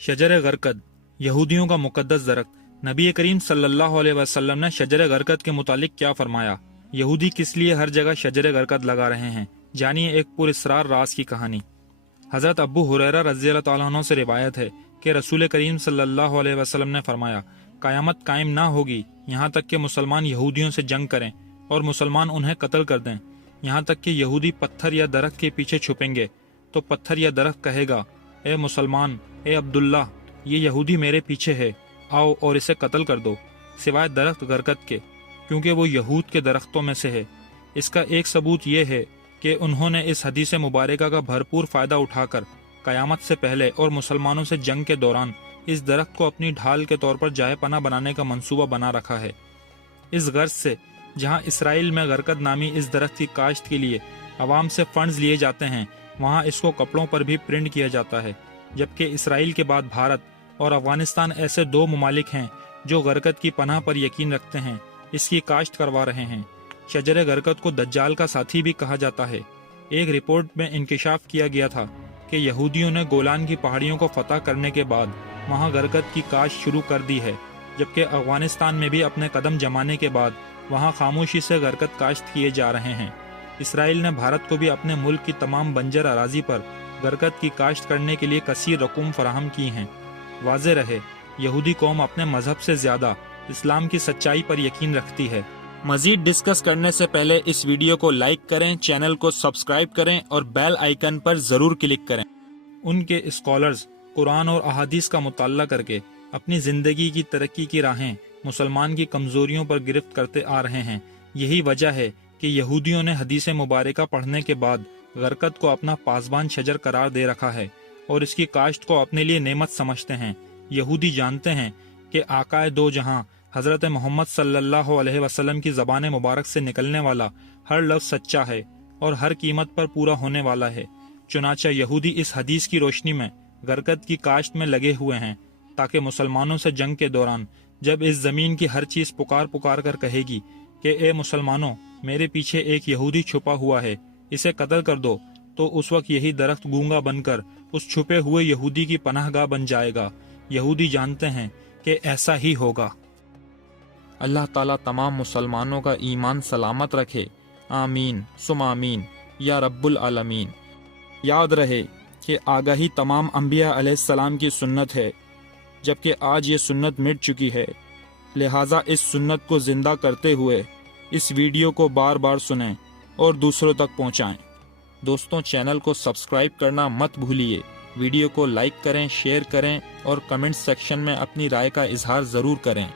शजर गरकद यहूदियों का मुकद्दस दरख्त। नबी करीम सल्लल्लाहु अलैहि वसल्लम ने शजर गरकद के मुतालिक क्या फरमाया? यहूदी किस लिए हर जगह शजर गरकद लगा रहे हैं? जानिए एक पुरस्रार राज की कहानी। हज़रत अबू हुरैरा रज़ियल्लाहु ताला अन्हु से रिवायत है कि रसूल करीम सल्लल्लाहु अलैहि वसल्लम ने फरमाया, क़यामत कायम ना होगी यहाँ तक कि मुसलमान यहूदियों से जंग करें और मुसलमान उन्हें कत्ल कर दें। यहाँ तक कि यहूदी पत्थर या दरख्त के पीछे छुपेंगे तो पत्थर या दरख्त कहेगा, ए मुसलमान, ए अब्दुल्ला, ये यहूदी मेरे पीछे है, आओ और इसे कत्ल कर दो, सिवाय दरख्त गरकद के, क्योंकि वो यहूद के दरख्तों में से है। इसका एक सबूत ये है कि उन्होंने इस हदीस मुबारका का भरपूर फ़ायदा उठाकर क़यामत से पहले और मुसलमानों से जंग के दौरान इस दरख्त को अपनी ढाल के तौर पर जाए पना बनाने का मंसूबा बना रखा है। इस गर्ज से जहाँ इसराइल में गरकद नामी इस दरख्त की काश्त के लिए अवाम से फंड्स लिए जाते हैं, वहाँ इसको कपड़ों पर भी प्रिंट किया जाता है। जबकि इसराइल के बाद भारत और अफगानिस्तान ऐसे दो ममालिक हैं जो गरकद की पनाह पर यकीन रखते हैं, इसकी काश्त करवा रहे हैं। शजर गरकद को दज्जाल का साथी भी कहा जाता है। एक रिपोर्ट में इंकिशाफ किया गया था कि यहूदियों ने गोलान की पहाड़ियों को फतह करने के बाद वहां गरकद की काश्त शुरू कर दी है, जबकि अफगानिस्तान में भी अपने कदम जमाने के बाद वहां खामोशी से गरकद काश्त किए जा रहे हैं। इसराइल ने भारत को भी अपने मुल्क की तमाम बंजर अराजी पर गरकद की काश्त करने के लिए कसीर रकूम फराहम की हैं। वाज़े रहे, यहूदी कौम अपने मजहब से ज़्यादा इस्लाम की सच्चाई पर यकीन रखती है। मजीद डिस्कस करने से पहले इस वीडियो को लाइक करें, चैनल को सब्सक्राइब करें और बेल आइकन पर ज़रूर क्लिक करें। उनके स्कॉलर्स कुरान और अहादीस का मुताल्ला करके अपनी ज़िंदगी की तरक्की की राहें मुसलमान की कमज़ोरियों पर गिरफ्त करते आ रहे हैं। यही वजह है कि यहूदियों ने हदीस मुबारका पढ़ने के बाद गरकद को अपना पासबान शजर करार दे रखा है और इसकी काश्त को अपने लिए नेमत समझते हैं। यहूदी जानते हैं कि आकाए दो जहां हज़रत मोहम्मद सल्लल्लाहु अलैहि वसल्लम की ज़बान मुबारक से निकलने वाला हर लफ्ज़ सच्चा है और हर कीमत पर पूरा होने वाला है। चुनाचा यहूदी इस हदीस की रोशनी में गरकद की काश्त में लगे हुए हैं ताकि मुसलमानों से जंग के दौरान जब इस ज़मीन की हर चीज़ पुकार पुकार कर कहेगी कि ए मुसलमानों, मेरे पीछे एक यहूदी छुपा हुआ है, इसे कत्ल कर दो, तो उस वक्त यही दरख्त गूंगा बनकर उस छुपे हुए यहूदी की पनाहगाह बन जाएगा। यहूदी जानते हैं कि ऐसा ही होगा। अल्लाह ताला तमाम मुसलमानों का ईमान सलामत रखे। आमीन सुम आमीन या रब्बुल आलमीन। याद रहे कि आगाही तमाम अंबिया अलैहिस्सलाम की सुन्नत है, जबकि आज ये सुन्नत मिट चुकी है। लिहाजा इस सुन्नत को जिंदा करते हुए इस वीडियो को बार बार सुनें और दूसरों तक पहुंचाएं। दोस्तों, चैनल को सब्सक्राइब करना मत भूलिए। वीडियो को लाइक करें, शेयर करें और कमेंट सेक्शन में अपनी राय का इजहार ज़रूर करें।